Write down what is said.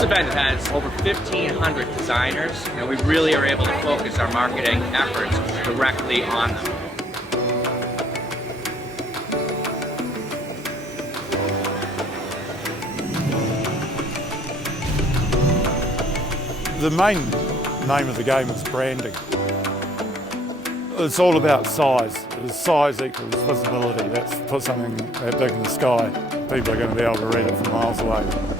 This event has over 1,500 designers, and we really are able to focus our marketing efforts directly on them. The main name of the game was branding. It's all about size. Size equals visibility. That's put something that big in the sky. People are going to be able to read it from miles away.